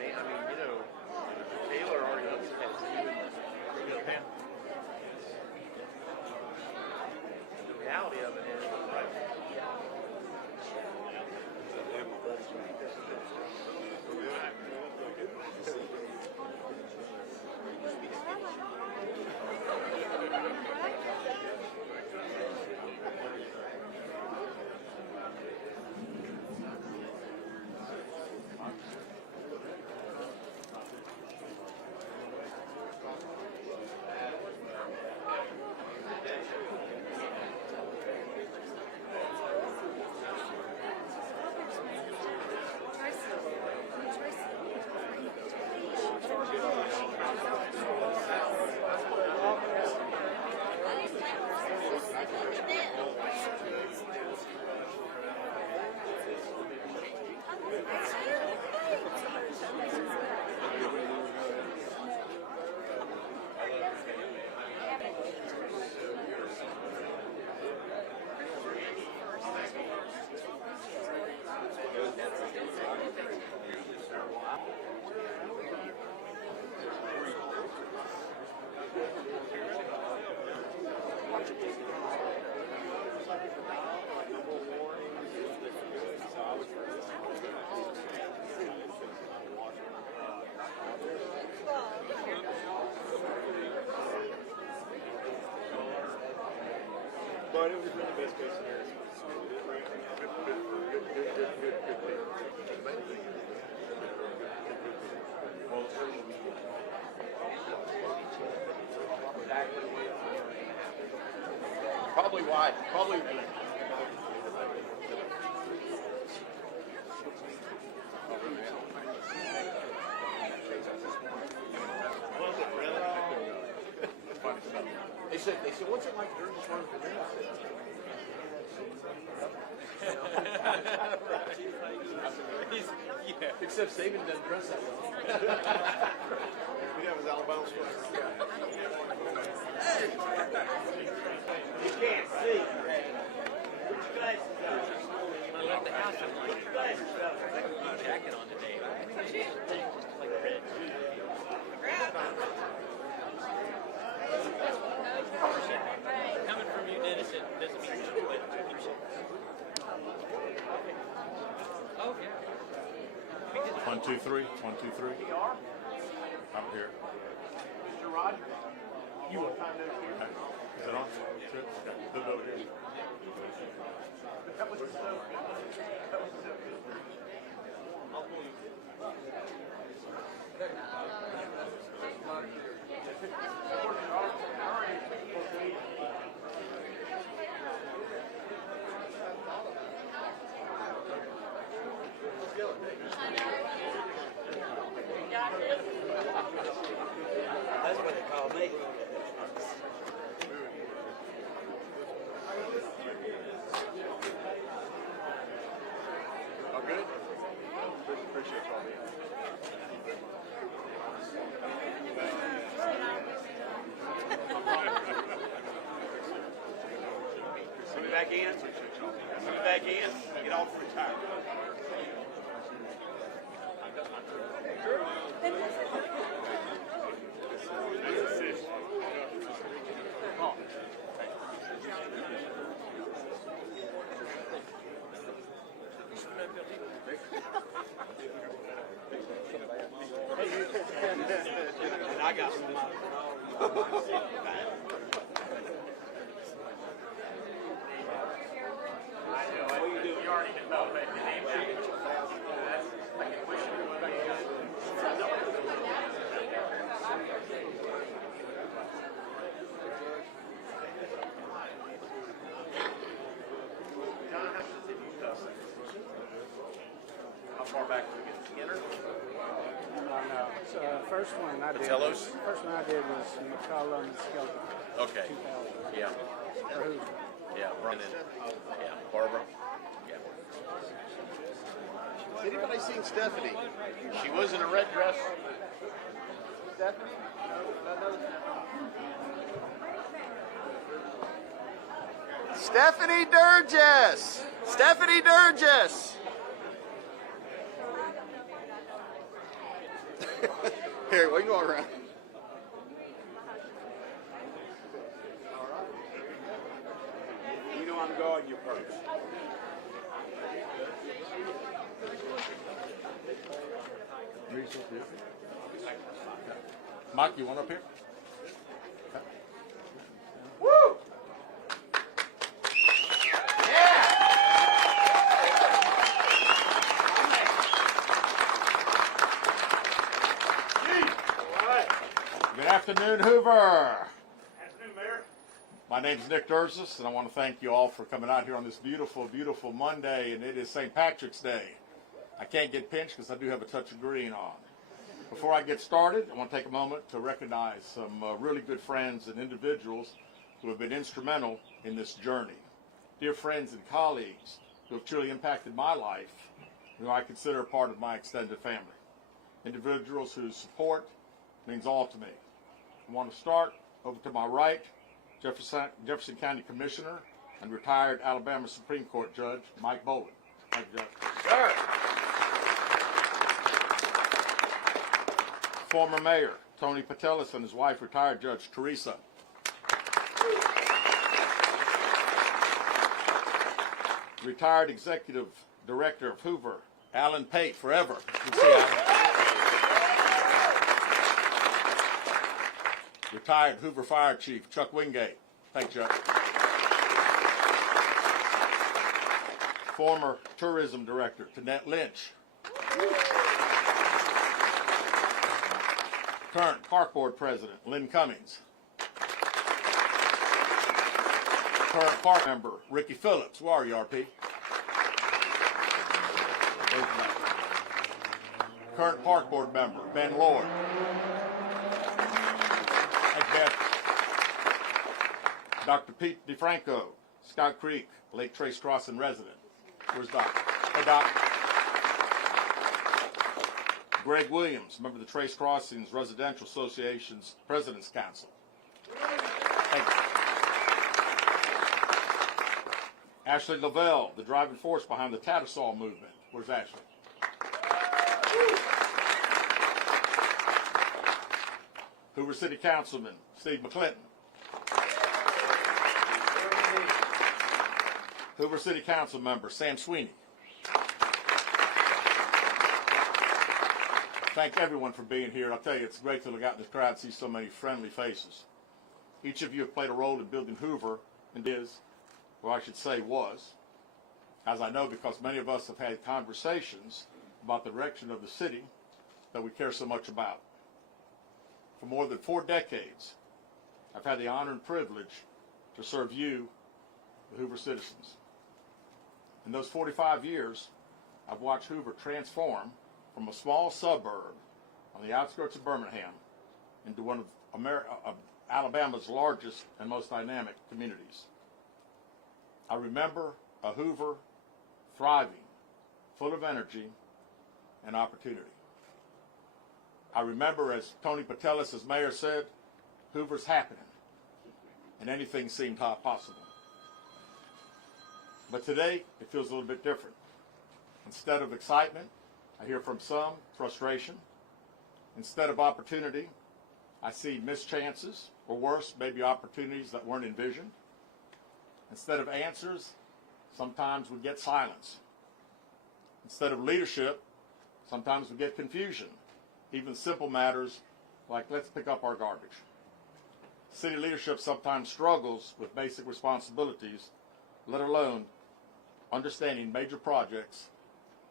an, I mean, you know, Taylor already has the reality of it is, right? But it was really best case scenario. Probably why. Probably. They said, what's it like during this run for me? Yeah. Except Saban doesn't dress that well. We have his Alabama swag. You can't see. Which glasses are? I left the house, I'm like, I got my jacket on today. Just like red. Coming from you, Dennis, it doesn't mean no, but oh, yeah. 1, 2, 3. 1, 2, 3. I'm here. Mr. Roger, you want time to here? Okay. Is that on? Good. Okay. The vote here. That was so good. That was so good. I'll pull you. That's what they call me. Oh, good? Appreciate y'all being Put me back in. Put me back in. Get off retired. And I got some. What you do? You already can know, but your name change. I can push it back How far back do we get? Skinner? No. So, first one I did. Patellos? First one I did was McCullough and Skelton. Okay. 2000. Yeah. Or Hoover. Yeah. Running. Yeah. Barbara. Yeah. Has anybody seen Stephanie? She was in a red dress. Stephanie? Stephanie Durgis. Stephanie Durgis. Harry, why you going around? You know I'm guarding your purse. Mike, you want up here? Woo! Good afternoon, Hoover. Afternoon, Mayor. My name's Nick Durzus, and I want to thank you all for coming out here on this beautiful, beautiful Monday, and it is St. Patrick's Day. I can't get pinched because I do have a touch of green on. Before I get started, I want to take a moment to recognize some really good friends and individuals who have been instrumental in this journey. Dear friends and colleagues who have truly impacted my life, who I consider a part of my extended family. Individuals whose support means all to me. I want to start over to my right, Jefferson County Commissioner and retired Alabama Supreme Court Judge Mike Boland. Thank you, Judge. Sir. Former Mayor Tony Patelis and his wife, retired Judge Teresa. Retired Executive Director of Hoover, Alan Pate, forever. You can see Alan. Retired Hoover Fire Chief Chuck Wingate. Thank you, Chuck. Former Tourism Director Danette Lynch. Current Park Board President Lynn Cummings. Current Park Member Ricky Phillips. Where are you, RP? Current Park Board Member Ben Lord. Dr. Pete DeFranco, Scott Creek, Lake Trace Crossing resident. Where's Doc? Hey, Doc. Greg Williams, member of the Trace Crossings Residential Association's President's Council. Thank you. Ashley Lavelle, the driving force behind the Tattersall movement. Where's Ashley? Hoover City Councilman Steve McClinton. Hoover City Council member Sam Sweeney. Thank everyone for being here. I'll tell you, it's great to look out in this crowd and see so many friendly faces. Each of you have played a role in building Hoover, and is, or I should say was, as I know because many of us have had conversations about the direction of the city that we care so much about. For more than 4 decades, I've had the honor and privilege to serve you, the Hoover citizens. In those 45 years, I've watched Hoover transform from a small suburb on the outskirts of Birmingham into one of Alabama's largest and most dynamic communities. I remember a Hoover thriving, full of energy and opportunity. I remember, as Tony Patelis, as mayor, said, Hoover's happening, and anything seemed possible. But today, it feels a little bit different. Instead of excitement, I hear from some frustration. Instead of opportunity, I see missed chances, or worse, maybe opportunities that weren't envisioned. Instead of answers, sometimes we get silence. Instead of leadership, sometimes we get confusion. Even simple matters like, let's pick up our garbage. City leadership sometimes struggles with basic responsibilities, let alone understanding major projects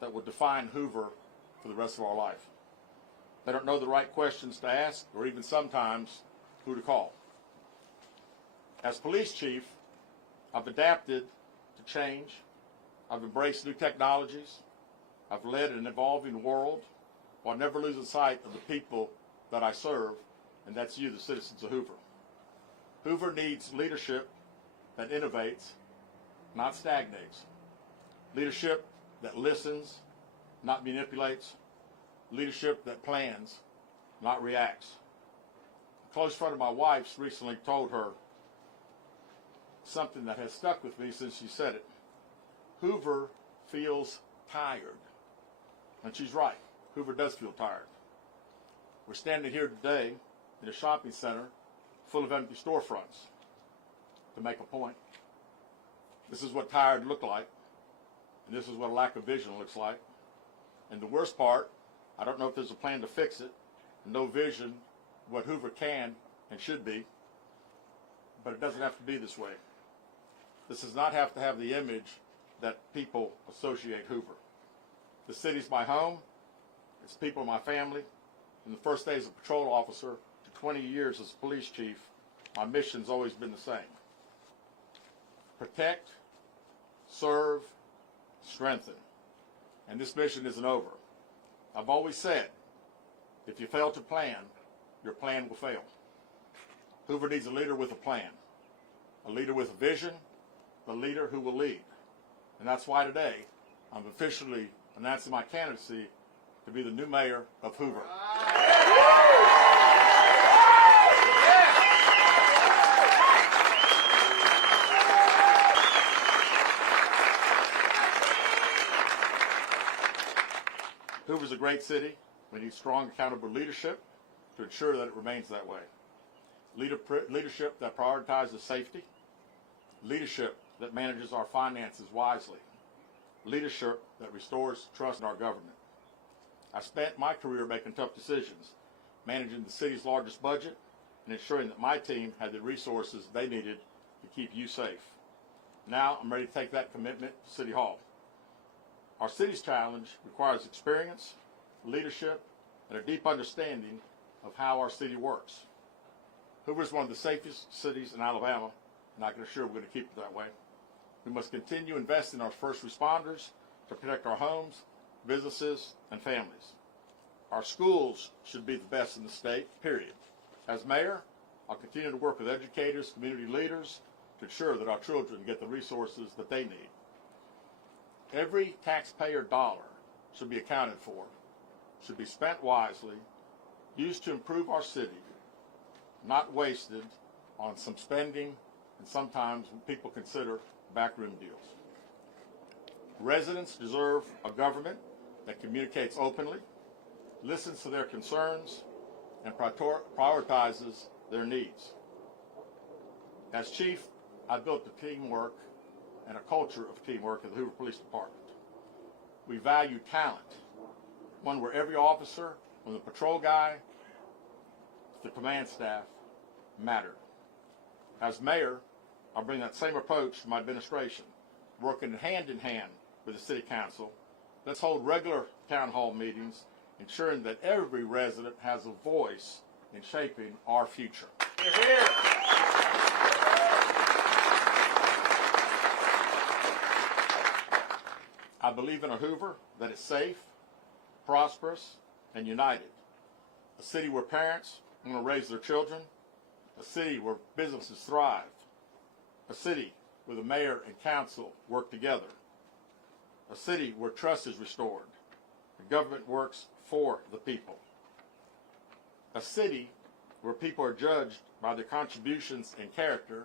that will define Hoover for the rest of our life. They don't know the right questions to ask, or even sometimes who to call. As police chief, I've adapted to change. I've embraced new technologies. I've led an evolving world while never losing sight of the people that I serve, and that's you, the citizens of Hoover. Hoover needs leadership that innovates, not stagnates. Leadership that listens, not manipulates. Leadership that plans, not reacts. A close friend of my wife's recently told her something that has stuck with me since she said it. Hoover feels tired. And she's right. Hoover does feel tired. We're standing here today in a shopping center full of empty storefronts to make a point. This is what tired look like, and this is what a lack of vision looks like. And the worst part, I don't know if there's a plan to fix it, no vision what Hoover can and should be, but it doesn't have to be this way. This does not have to have the image that people associate Hoover. The city's my home, its people are my family. From the first day as a patrol officer to 20 years as a police chief, my mission's always been the same. Protect, serve, strengthen. And this mission isn't over. I've always said, if you fail to plan, your plan will fail. Hoover needs a leader with a plan, a leader with a vision, the leader who will lead. And that's why today I'm officially announcing my candidacy to be the new mayor of Hoover. Hoover's a great city. We need strong, accountable leadership to ensure that it remains that way. Leadership that prioritizes safety. Leadership that manages our finances wisely. Leadership that restores trust in our government. I spent my career making tough decisions, managing the city's largest budget, and ensuring that my team had the resources they needed to keep you safe. Now I'm ready to take that commitment to City Hall. Our city's challenge requires experience, leadership, and a deep understanding of how our city works. Hoover is one of the safest cities in Alabama, and I can assure we're going to keep it that way. We must continue investing in our first responders to protect our homes, businesses, and families. Our schools should be the best in the state, period. As mayor, I'll continue to work with educators, community leaders, to ensure that our children get the resources that they need. Every taxpayer dollar should be accounted for, should be spent wisely, used to improve our city, not wasted on some spending and sometimes what people consider backroom deals. Residents deserve a government that communicates openly, listens to their concerns, and prioritizes their needs. As chief, I built the teamwork and a culture of teamwork at the Hoover Police Department. We value talent, one where every officer, from the patrol guy to the command staff, mattered. As mayor, I'll bring that same approach to my administration, working hand in hand with the city council. Let's hold regular town hall meetings, ensuring that every resident has a voice in shaping our future. Hear, hear. I believe in a Hoover that is safe, prosperous, and united. A city where parents want to raise their children. A city where businesses thrive. A city where the mayor and council work together. A city where trust is restored. The government works for the people. A city where people are judged by their contributions and character,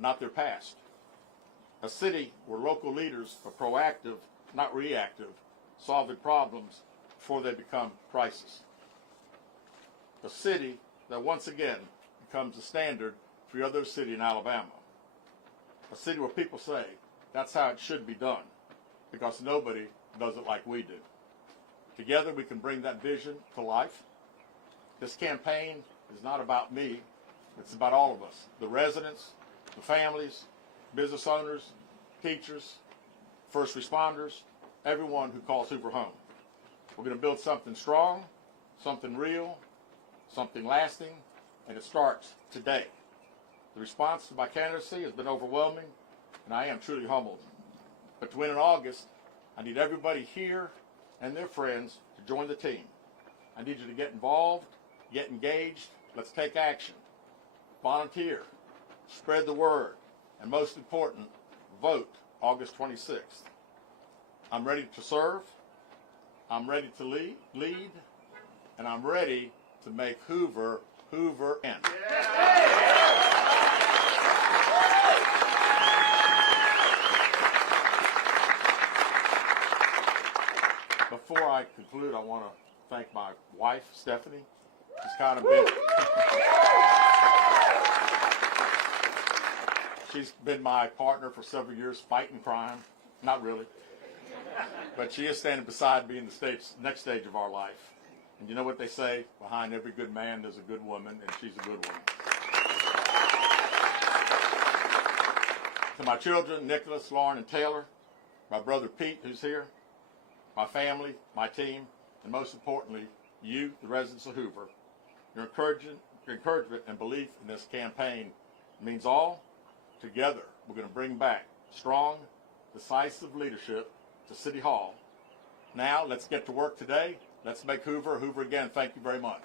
not their past. A city where local leaders are proactive, not reactive, solving problems before they become crisis. A city that once again becomes a standard for every other city in Alabama. A city where people say, that's how it should be done, because nobody does it like we do. Together we can bring that vision to life. This campaign is not about me, it's about all of us. The residents, the families, business owners, teachers, first responders, everyone who calls Hoover home. We're going to build something strong, something real, something lasting, and it starts today. The response to my candidacy has been overwhelming, and I am truly humbled. But to win in August, I need everybody here and their friends to join the team. I need you to get involved, get engaged, let's take action. Volunteer, spread the word, and most important, vote August 26th. I'm ready to serve, I'm ready to lead, and I'm ready to make Hoover end. Before I conclude, I want to thank my wife, Stephanie, kind of been. She's been my partner for several years fighting crime. Not really. But she is standing beside me in the next stage of our life. And you know what they say? Behind every good man, there's a good woman, and she's a good woman. To my children, Nicholas, Lauren, and Taylor, my brother Pete, who's here, my family, my team, and most importantly, you, the residents of Hoover, your encouragement and belief in this campaign means all. Together, we're going to bring back strong, decisive leadership to City Hall. Now, let's get to work today. Let's make Hoover Hoover again. Thank you very much.